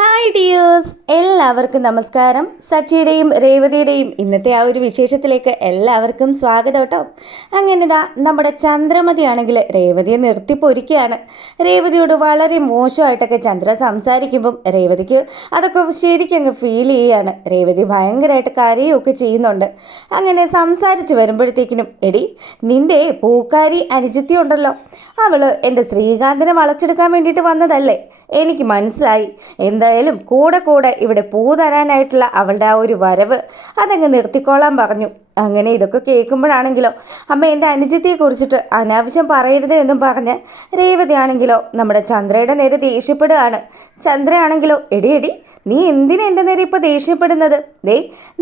Hi dears, എല്ലാവർക്കും നമസ്കാരം. സച്ചിയുടെയും രേവതിയുടെയും ഇന്നത്തെ ആ ഒരു വിശേഷത്തിലേക്ക് എല്ലാവർക്കും സ്വാഗതം കേട്ടോ. അങ്ങനെ നമ്മുടെ ചന്ദ്രമതിയാണെങ്കിൽ രേവതിയെ നിർത്തിപ്പൊരിക്കുകയാണ്. രേവതിയോട് വളരെ മോശമായിട്ടൊക്കെ ചന്ദ്ര സംസാരിക്കുമ്പം രേവതിക്ക് അതൊക്കെ ശരിക്കും അങ്ങ് ഫീൽ ചെയ്യുകയാണ്. രേവതി ഭയങ്കരമായിട്ട് കരയുകയൊക്കെ ചെയ്യുന്നുണ്ട്. അങ്ങനെ സംസാരിച്ച് വരുമ്പോഴത്തേക്കിനും എടി നിൻ്റെ പൂക്കാരി അനുജിത്തി ഉണ്ടല്ലോ, അവൾ എൻ്റെ ശ്രീകാന്തിനെ വളച്ചെടുക്കാൻ വേണ്ടിയിട്ട് വന്നതല്ലേ, എനിക്ക് മനസ്സിലായി. എന്തായാലും കൂടെ ഇവിടെ പൂ തരാനായിട്ടുള്ള അവളുടെ ആ ഒരു വരവ് അതങ്ങ് നിർത്തിക്കോളാൻ പറഞ്ഞു. അങ്ങനെ ഇതൊക്കെ കേൾക്കുമ്പോഴാണെങ്കിലോ അമ്മ എൻ്റെ അനുജത്തിയെ കുറിച്ചിട്ട് അനാവശ്യം പറയരുത് എന്നും പറഞ്ഞ് രേവതി ആണെങ്കിലോ നമ്മുടെ ചന്ദ്രയുടെ നേരെ ദേഷ്യപ്പെടുകയാണ്. ചന്ദ്രയാണെങ്കിലോ എടി നീ എന്തിനാ എൻ്റെ നേരെ ഇപ്പോൾ ദേഷ്യപ്പെടുന്നത്?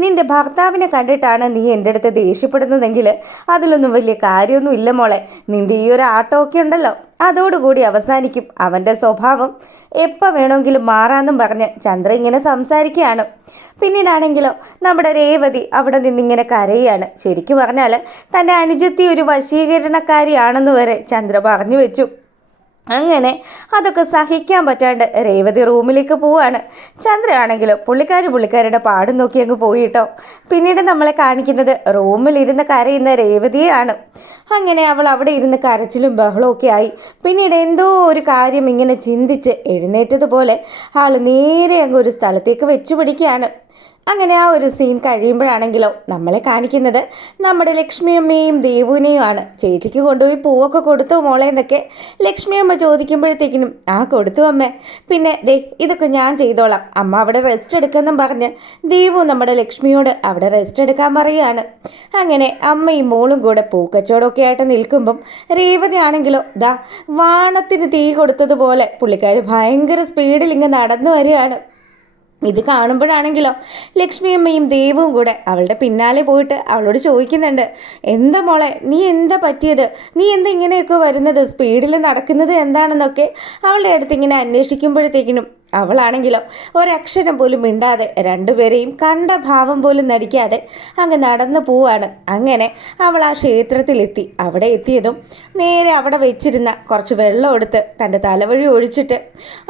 നിൻ്റെ ഭർത്താവിനെ കണ്ടിട്ടാണ് നീ എൻ്റെ അടുത്ത് ദേഷ്യപ്പെടുന്നതെങ്കിൽ അതിലൊന്നും വലിയ കാര്യമൊന്നും ഇല്ല മോളെ. നിൻ്റെ ഈ ഒരു ആട്ടമൊക്കെ ഉണ്ടല്ലോ അതോടുകൂടി അവസാനിക്കും. അവൻ്റെ സ്വഭാവം എപ്പോൾ വേണമെങ്കിലും മാറാമെന്നും പറഞ്ഞ് ചന്ദ്ര ഇങ്ങനെ സംസാരിക്കുകയാണ്. പിന്നീടാണെങ്കിലോ നമ്മുടെ രേവതി അവിടെ നിന്നിങ്ങനെ കരയുകയാണ്. ശരിക്കും പറഞ്ഞാൽ തൻ്റെ അനുജത്തി ഒരു വശീകരണക്കാരിയാണെന്ന് വരെ ചന്ദ്ര പറഞ്ഞു വെച്ചു. അങ്ങനെ അതൊക്കെ സഹിക്കാൻ പറ്റാണ്ട് രേവതി റൂമിലേക്ക് പോവാണ്. ചന്ദ്രയാണെങ്കിലോ പുള്ളിക്കാരുടെ പാടും നോക്കി അങ്ങ് പോയിട്ടോ. പിന്നീട് നമ്മളെ കാണിക്കുന്നത് റൂമിലിരുന്ന് കരയുന്ന രേവതിയെയാണ്. അങ്ങനെ അവൾ അവിടെ ഇരുന്ന് കരച്ചിലും ബഹളമൊക്കെ ആയി. പിന്നീട് എന്തോ ഒരു കാര്യം ഇങ്ങനെ ചിന്തിച്ച് എഴുന്നേറ്റതുപോലെ ആൾ നേരെ അങ്ങ് ഒരു സ്ഥലത്തേക്ക് വെച്ചു പിടിക്കുകയാണ്. അങ്ങനെ ആ ഒരു സീൻ കഴിയുമ്പോഴാണെങ്കിലോ നമ്മളെ കാണിക്കുന്നത് നമ്മുടെ ലക്ഷ്മിയമ്മയും ദേവുവിനെയും ആണ്. ചേച്ചിക്ക് കൊണ്ടുപോയി പൂവൊക്കെ കൊടുത്തോ മോളെ എന്നൊക്കെ ലക്ഷ്മിയമ്മ ചോദിക്കുമ്പോഴത്തേക്കിനും കൊടുത്തു അമ്മേ, പിന്നെ ഇതൊക്കെ ഞാൻ ചെയ്തോളാം, അമ്മ അവിടെ റെസ്റ്റ് എടുക്കുമെന്നും പറഞ്ഞ് ദേവു നമ്മുടെ ലക്ഷ്മിയോട് അവിടെ റെസ്റ്റ് എടുക്കാൻ പറയുകയാണ്. അങ്ങനെ അമ്മയും മോളും കൂടെ പൂക്കച്ചവടമൊക്കെ ആയിട്ട് നിൽക്കുമ്പം രേവതി ആണെങ്കിലോ വാണത്തിന് തീ കൊടുത്തതുപോലെ പുള്ളിക്കാർ ഭയങ്കര സ്പീഡിൽ ഇങ്ങ് നടന്നു വരികയാണ്. ഇത് കാണുമ്പോഴാണെങ്കിലോ ലക്ഷ്മിയമ്മയും ദേവും കൂടെ അവളുടെ പിന്നാലെ പോയിട്ട് അവളോട് ചോദിക്കുന്നുണ്ട്, എന്താ മോളെ നീ എന്താ പറ്റിയത്, നീ എന്താ ഇങ്ങനെയൊക്കെ വരുന്നത്, സ്പീഡിൽ നടക്കുന്നത് എന്താണെന്നൊക്കെ അവളുടെ അടുത്ത് ഇങ്ങനെ അന്വേഷിക്കുമ്പോഴത്തേക്കിനും അവളാണെങ്കിലോ ഒരക്ഷരം പോലും മിണ്ടാതെ രണ്ടുപേരെയും കണ്ട ഭാവം പോലും നടിക്കാതെ അങ്ങ് നടന്നു പോവാണ്. അങ്ങനെ അവൾ ആ ക്ഷേത്രത്തിലെത്തി. അവിടെ എത്തിയതും നേരെ അവിടെ വെച്ചിരുന്ന കുറച്ച് വെള്ളം എടുത്ത് തൻ്റെ തലവഴി ഒഴിച്ചിട്ട്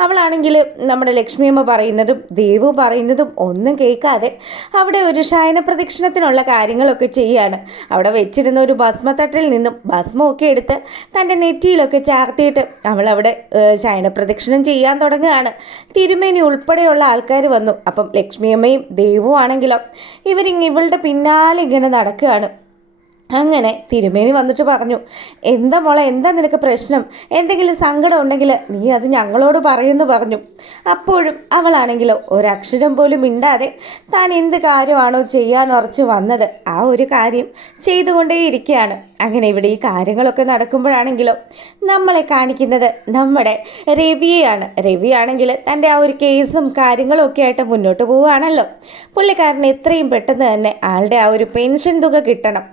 അവളാണെങ്കിൽ നമ്മുടെ ലക്ഷ്മിയമ്മ പറയുന്നതും ദേവു പറയുന്നതും ഒന്നും കേൾക്കാതെ അവിടെ ഒരു ശയന പ്രദക്ഷിണത്തിനുള്ള കാര്യങ്ങളൊക്കെ ചെയ്യാണ്. അവിടെ വെച്ചിരുന്ന ഒരു ഭസ്മത്തട്ടിൽ നിന്നും ഭസ്മമൊക്കെ എടുത്ത് തൻ്റെ നെറ്റിയിലൊക്കെ ചാർത്തിയിട്ട് അവളവിടെ ശയന പ്രദക്ഷിണം ചെയ്യാൻ തുടങ്ങുകയാണ്. തിരുമേനി ഉൾപ്പെടെയുള്ള ആൾക്കാർ വന്നു. അപ്പം ലക്ഷ്മിയമ്മയും ദേവു ആണെങ്കിലോ ഇവളുടെ പിന്നാലെ ഇങ്ങനെ നടക്കുകയാണ്. അങ്ങനെ തിരുമേനി വന്നിട്ട് പറഞ്ഞു, എന്താ മോളെ, എന്താ നിനക്ക് പ്രശ്നം, എന്തെങ്കിലും സങ്കടം ഉണ്ടെങ്കിൽ നീ അത് ഞങ്ങളോട് പറയുമെന്ന് പറഞ്ഞു. അപ്പോഴും അവളാണെങ്കിലോ ഒരക്ഷരം പോലും മിണ്ടാതെ താൻ എന്ത് കാര്യമാണോ ചെയ്യാൻ ഉറച്ചു വന്നത് ആ ഒരു കാര്യം ചെയ്തുകൊണ്ടേയിരിക്കുകയാണ്. അങ്ങനെ ഇവിടെ ഈ കാര്യങ്ങളൊക്കെ നടക്കുമ്പോഴാണെങ്കിലോ നമ്മളെ കാണിക്കുന്നത് നമ്മുടെ രവിയെയാണ്. രവിയാണെങ്കിൽ തൻ്റെ ആ ഒരു കേസും കാര്യങ്ങളും ഒക്കെ ആയിട്ട് മുന്നോട്ട് പോവുകയാണല്ലോ. പുള്ളിക്കാരന് എത്രയും പെട്ടെന്ന് തന്നെ ആളുടെ ആ ഒരു പെൻഷൻ തുക കിട്ടണം.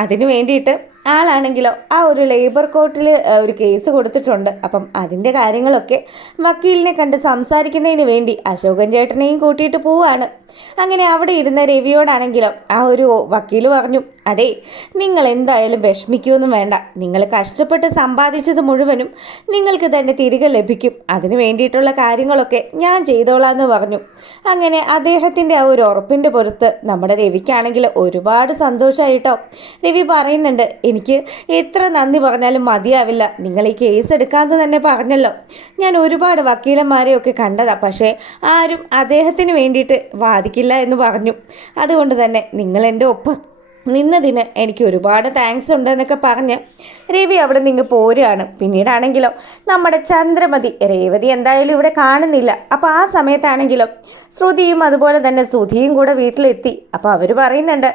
അതിനു വേണ്ടിയിട്ട് ആളാണെങ്കിലോ ആ ഒരു ലേബർ കോർട്ടിൽ ഒരു കേസ് കൊടുത്തിട്ടുണ്ട്. അപ്പം അതിൻ്റെ കാര്യങ്ങളൊക്കെ വക്കീലിനെ കണ്ട് സംസാരിക്കുന്നതിന് വേണ്ടി അശോകൻ ചേട്ടനെയും കൂട്ടിയിട്ട് പോവുകയാണ്. അങ്ങനെ അവിടെ ഇരുന്ന രവിയോടാണെങ്കിലോ ആ ഒരു വക്കീൽ പറഞ്ഞു, അതെ നിങ്ങൾ എന്തായാലും വിഷമിക്കുമൊന്നും വേണ്ട, നിങ്ങൾ കഷ്ടപ്പെട്ട് സമ്പാദിച്ചത് മുഴുവനും നിങ്ങൾക്ക് തന്നെ തിരികെ ലഭിക്കും, അതിന് വേണ്ടിയിട്ടുള്ള കാര്യങ്ങളൊക്കെ ഞാൻ ചെയ്തോളാമെന്ന് പറഞ്ഞു. അങ്ങനെ അദ്ദേഹത്തിൻ്റെ ആ ഒരു ഉറപ്പിൻ്റെ പുറത്ത് നമ്മുടെ രവിക്കാണെങ്കിൽ ഒരുപാട് സന്തോഷമായിട്ടോ. രവി പറയുന്നുണ്ട്, എനിക്ക് എത്ര നന്ദി പറഞ്ഞാലും മതിയാവില്ല, നിങ്ങൾ ഈ കേസ് എടുക്കാമെന്ന് തന്നെ പറഞ്ഞല്ലോ. ഞാൻ ഒരുപാട് വക്കീലന്മാരെയൊക്കെ കണ്ടതാണ്, പക്ഷേ ആരും അദ്ദേഹത്തിന് വേണ്ടിയിട്ട് വാദിക്കില്ല എന്ന് പറഞ്ഞു. അതുകൊണ്ട് തന്നെ നിങ്ങൾ എൻ്റെ ഒപ്പം നിന്നതിന് എനിക്ക് ഒരുപാട് താങ്ക്സ് ഉണ്ട് എന്നൊക്കെ പറഞ്ഞ് രവി അവിടെ നിന്ന് പോരുകയാണ്. പിന്നീടാണെങ്കിലോ നമ്മുടെ ചന്ദ്രമതി രേവതി എന്തായാലും ഇവിടെ കാണുന്നില്ല. അപ്പോൾ ആ സമയത്താണെങ്കിലോ ശ്രുതിയും അതുപോലെ തന്നെ സുധിയും കൂടെ വീട്ടിലെത്തി. അപ്പോൾ അവർ പറയുന്നുണ്ട്,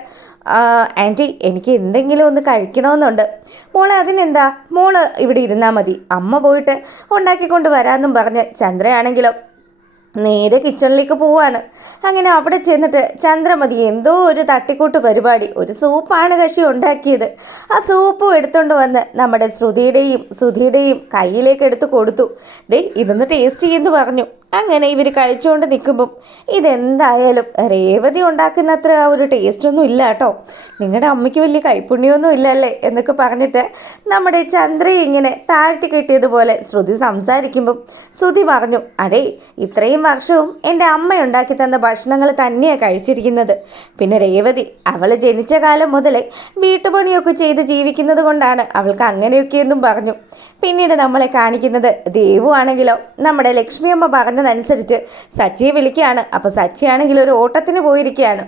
ആൻറ്റി എനിക്ക് എന്തെങ്കിലും ഒന്ന് കഴിക്കണമെന്നുണ്ട്. മോളെ അതിനെന്താ, മോള് ഇവിടെ ഇരുന്നാൽ മതി, അമ്മ പോയിട്ട് ഉണ്ടാക്കിക്കൊണ്ട് വരാമെന്നും പറഞ്ഞ് ചന്ദ്രയാണെങ്കിലോ നേരെ കിച്ചണിലേക്ക് പോവാണ്. അങ്ങനെ അവിടെ ചെന്നിട്ട് ചന്ദ്രമതി എന്തോ ഒരു തട്ടിക്കൂട്ട് പരിപാടി, ഒരു സൂപ്പാണ് കക്ഷി ഉണ്ടാക്കിയത്. ആ സൂപ്പും എടുത്തുകൊണ്ട് വന്ന് നമ്മുടെ ശ്രുതിയുടെയും സുധിയുടെയും കയ്യിലേക്ക് എടുത്ത് കൊടുത്തു. ഇതൊന്ന് ടേസ്റ്റ് ചെയ്യുമെന്ന് പറഞ്ഞു. അങ്ങനെ ഇവർ കഴിച്ചുകൊണ്ട് നിൽക്കുമ്പം ഇതെന്തായാലും രേവതി ഉണ്ടാക്കുന്ന അത്ര ആ ഒരു ടേസ്റ്റൊന്നും ഇല്ല കേട്ടോ, നിങ്ങളുടെ അമ്മയ്ക്ക് വലിയ കൈപ്പുണ്യമൊന്നും ഇല്ലല്ലേ എന്നൊക്കെ പറഞ്ഞിട്ട് നമ്മുടെ ചന്ദ്രയെ ഇങ്ങനെ താഴ്ത്തി കെട്ടിയതുപോലെ ശ്രുതി സംസാരിക്കുമ്പം ശ്രുതി പറഞ്ഞു, അതെ ഇത്രയും വർഷവും എൻ്റെ അമ്മ ഉണ്ടാക്കി തന്ന ഭക്ഷണങ്ങൾ തന്നെയാണ് കഴിച്ചിരിക്കുന്നത്. പിന്നെ രേവതി അവൾ ജനിച്ച കാലം മുതലേ വീട്ടുപണിയൊക്കെ ചെയ്ത് ജീവിക്കുന്നത് കൊണ്ടാണ് അവൾക്ക് അങ്ങനെയൊക്കെയെന്നും പറഞ്ഞു. പിന്നീട് നമ്മളെ കാണിക്കുന്നത് ദേവു ആണെങ്കിലോ നമ്മുടെ ലക്ഷ്മി അമ്മ പറഞ്ഞതനുസരിച്ച് സച്ചിയെ വിളിക്കുകയാണ്. അപ്പോൾ സച്ചിയാണെങ്കിൽ ഒരു ഓട്ടത്തിന് പോയിരിക്കുകയാണ്.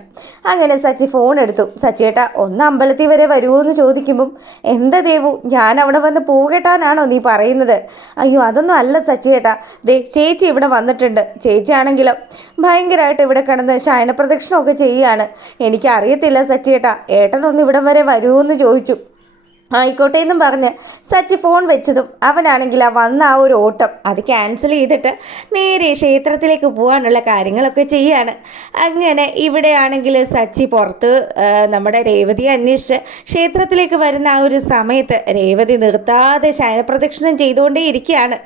അങ്ങനെ സച്ചി ഫോൺ എടുത്തു. സച്ചിയേട്ടാ ഒന്ന് അമ്പലത്തിൽ വരെ വരുമോ എന്ന് ചോദിക്കുമ്പം, എന്താ ദേവു ഞാൻ അവിടെ വന്ന് പൂകെട്ടാനാണോ നീ പറയുന്നത്? അയ്യോ അതൊന്നും അല്ല സച്ചിയേട്ടാ, ദേ ചേച്ചി ഇവിടെ വന്നിട്ടുണ്ട്. ചേച്ചിയാണെങ്കിലോ ഭയങ്കരമായിട്ട് ഇവിടെ കിടന്ന് ശയനപ്രദക്ഷിണമൊക്കെ ചെയ്യുകയാണ്. എനിക്കറിയത്തില്ല സച്ചിയേട്ടാ, ഏട്ടനൊന്ന് ഇവിടം വരെ വരുമോ എന്ന് ചോദിച്ചു. ആയിക്കോട്ടെ എന്നും പറഞ്ഞ് സച്ചി ഫോൺ വെച്ചതും അവനാണെങ്കിൽ വന്ന ആ ഒരു ഓട്ടം അത് ക്യാൻസൽ ചെയ്തിട്ട് നേരെ ക്ഷേത്രത്തിലേക്ക് പോകാനുള്ള കാര്യങ്ങളൊക്കെ ചെയ്യാണ്. അങ്ങനെ ഇവിടെയാണെങ്കിൽ സച്ചി പുറത്ത് നമ്മുടെ രേവതിയെ അന്വേഷിച്ച് ക്ഷേത്രത്തിലേക്ക് വരുന്ന ആ ഒരു സമയത്ത് രേവതി നിർത്താതെ ശയനപ്രദക്ഷിണം ചെയ്തുകൊണ്ടേ ഇരിക്കുകയാണ്.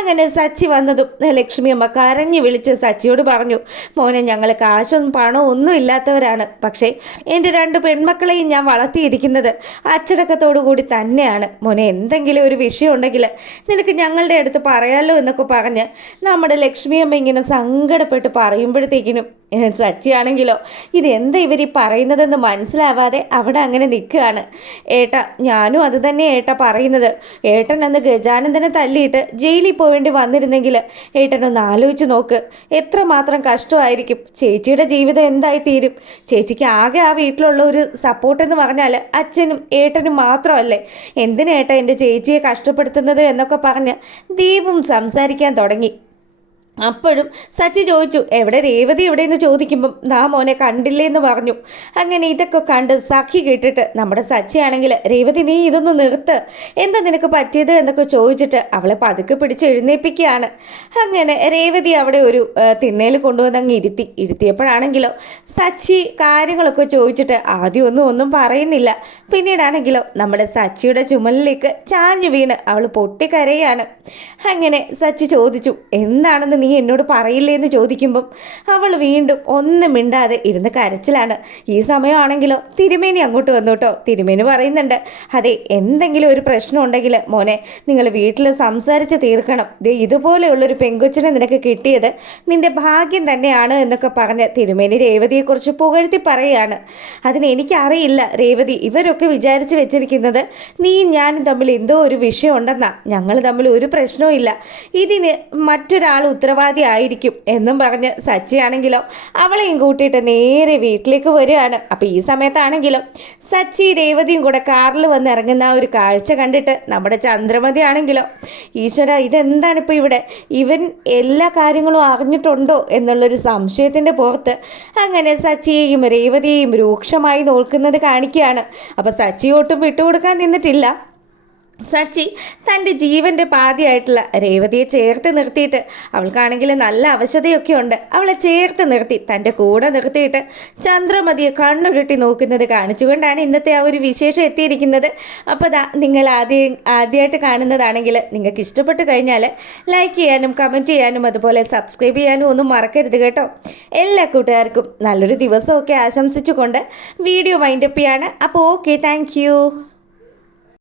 അങ്ങനെ സച്ചി വന്നതും ലക്ഷ്മി അമ്മ കരഞ്ഞു വിളിച്ച് സച്ചിയോട് പറഞ്ഞു, മോനെ ഞങ്ങൾ കാശും പണവും ഒന്നും ഇല്ലാത്തവരാണ്, പക്ഷേ എൻ്റെ 2 പെൺമക്കളെയും ഞാൻ വളർത്തിയിരിക്കുന്നത് അച്ചടക്കത്തോട് കൂടി തന്നെയാണ്. മോനെ എന്തെങ്കിലും ഒരു വിഷയം ഉണ്ടെങ്കിൽ നിനക്ക് ഞങ്ങളുടെ അടുത്ത് പറയാമല്ലോ എന്നൊക്കെ പറഞ്ഞ് നമ്മുടെ ലക്ഷ്മിയമ്മ ഇങ്ങനെ സങ്കടപ്പെട്ട് പറയുമ്പോഴത്തേക്കിനും സച്ചിയാണെങ്കിലോ ഇതെന്താ ഇവർ ഈ പറയുന്നതെന്ന് മനസ്സിലാവാതെ അവിടെ അങ്ങനെ നിൽക്കുകയാണ്. ഏട്ടാ ഞാനും അത് തന്നെ ഏട്ടാ പറയുന്നത്. ഏട്ടൻ അന്ന് ഗജാനന്ദനെ തല്ലിയിട്ട് ജയിലിൽ പോവേണ്ടി വന്നിരുന്നെങ്കിൽ ഏട്ടനൊന്ന് ആലോചിച്ച് നോക്ക്, എത്രമാത്രം കഷ്ടമായിരിക്കും. ചേച്ചിയുടെ ജീവിതം എന്തായി തീരും? ചേച്ചിക്ക് ആകെ ആ വീട്ടിലുള്ള ഒരു സപ്പോർട്ടെന്ന് പറഞ്ഞാൽ അച്ഛനും ഏട്ടനും മാത്രമല്ലേ. എന്തിനേട്ടാ എൻ്റെ ചേച്ചിയെ കഷ്ടപ്പെടുത്തുന്നത് എന്നൊക്കെ പറഞ്ഞ് ദീപും സംസാരിക്കാൻ തുടങ്ങി. അപ്പോഴും സച്ചി ചോദിച്ചു, എവിടെ രേവതി എവിടെയെന്ന് ചോദിക്കുമ്പം നാ മോനെ കണ്ടില്ലേ എന്ന് പറഞ്ഞു. അങ്ങനെ ഇതൊക്കെ കണ്ട് സഖി കേട്ടിട്ട് നമ്മുടെ സച്ചിയാണെങ്കിൽ രേവതി നീ ഇതൊന്ന് നിർത്ത്, എന്താ നിനക്ക് പറ്റിയത് എന്നൊക്കെ ചോദിച്ചിട്ട് അവളെ പതുക്കെ പിടിച്ച് എഴുന്നേൽപ്പിക്കുകയാണ്. അങ്ങനെ രേവതി അവിടെ ഒരു തിണ്ണയിൽ കൊണ്ടുവന്ന് അങ്ങ് ഇരുത്തിയപ്പോഴാണെങ്കിലോ സച്ചി കാര്യങ്ങളൊക്കെ ചോദിച്ചിട്ട് ആദ്യം ഒന്നും പറയുന്നില്ല. പിന്നീടാണെങ്കിലോ നമ്മുടെ സച്ചിയുടെ ചുമലിലേക്ക് ചാഞ്ഞു വീണ് അവൾ പൊട്ടിക്കരയാണ്. അങ്ങനെ സച്ചി ചോദിച്ചു, എന്താണെന്ന് നീ എന്നോട് പറയില്ലേ എന്ന് ചോദിക്കുമ്പം അവൾ വീണ്ടും ഒന്നും മിണ്ടാതെ ഇരുന്ന് കരച്ചിലാണ്. ഈ സമയമാണെങ്കിലോ തിരുമേനി അങ്ങോട്ട് വന്നു കേട്ടോ. തിരുമേനി പറയുന്നുണ്ട്, അതെ എന്തെങ്കിലും ഒരു പ്രശ്നം ഉണ്ടെങ്കിൽ മോനെ നിങ്ങൾ വീട്ടിൽ സംസാരിച്ച് തീർക്കണം. ഇതുപോലെയുള്ളൊരു പെങ്കൊച്ചിനെ നിനക്ക് കിട്ടിയത് നിൻ്റെ ഭാഗ്യം തന്നെയാണ് എന്നൊക്കെ പറഞ്ഞ് തിരുമേനി രേവതിയെക്കുറിച്ച് പുകഴ്ത്തി പറയുകയാണ്. അതിനെനിക്കറിയില്ല രേവതി, ഇവരൊക്കെ വിചാരിച്ച് വെച്ചിരിക്കുന്നത് നീയും ഞാനും തമ്മിൽ എന്തോ ഒരു വിഷയം ഉണ്ടെന്നാ. ഞങ്ങൾ തമ്മിൽ ഒരു പ്രശ്നവും ഇല്ല, ഇതിന് മറ്റൊരാൾ ഉത്തരവാദിയായിരിക്കും എന്നും പറഞ്ഞ് സച്ചിയാണെങ്കിലോ അവളെയും കൂട്ടിയിട്ട് നേരെ വീട്ടിലേക്ക് വരികയാണ്. അപ്പോൾ ഈ സമയത്താണെങ്കിലും സച്ചി രേവതിയും കൂടെ കാറിൽ വന്ന് ഇറങ്ങുന്ന ആ ഒരു കാഴ്ച കണ്ടിട്ട് നമ്മുടെ ചന്ദ്രമതി ആണെങ്കിലോ ഈശ്വര ഇതെന്താണിപ്പോൾ ഇവിടെ, ഇവൻ എല്ലാ കാര്യങ്ങളും അറിഞ്ഞിട്ടുണ്ടോ എന്നുള്ളൊരു സംശയത്തിൻ്റെ പുറത്ത് അങ്ങനെ സച്ചിയെയും രേവതിയെയും രൂക്ഷമായി നോക്കുന്നത് കാണിക്കുകയാണ്. അപ്പോൾ സച്ചി ഒട്ടും വിട്ടുകൊടുക്കാൻ നിന്നിട്ടില്ല. സച്ചി തൻ്റെ ജീവൻ്റെ പാതിയായിട്ടുള്ള രേവതിയെ ചേർത്ത് നിർത്തിയിട്ട് അവൾക്കാണെങ്കിൽ നല്ല അവശതയൊക്കെ ഉണ്ട്. അവളെ ചേർത്ത് നിർത്തി തൻ്റെ കൂടെ നിർത്തിയിട്ട് ചന്ദ്രമതിയെ കണ്ണുരുട്ടി നോക്കുന്നത് കാണിച്ചുകൊണ്ടാണ് ഇന്നത്തെ ആ ഒരു വിശേഷം എത്തിയിരിക്കുന്നത്. അപ്പോൾ നിങ്ങൾ ആദ്യമായിട്ട് കാണുന്നതാണെങ്കിൽ നിങ്ങൾക്ക് ഇഷ്ടപ്പെട്ട് കഴിഞ്ഞാൽ ലൈക്ക് ചെയ്യാനും കമൻറ്റ് ചെയ്യാനും അതുപോലെ സബ്സ്ക്രൈബ് ചെയ്യാനും ഒന്നും മറക്കരുത് കേട്ടോ. എല്ലാ കൂട്ടുകാർക്കും നല്ലൊരു ദിവസമൊക്കെ ആശംസിച്ചുകൊണ്ട് വീഡിയോ വൈൻഡപ്പ് ചെയ്യാണ്. അപ്പോൾ ഓക്കെ, താങ്ക്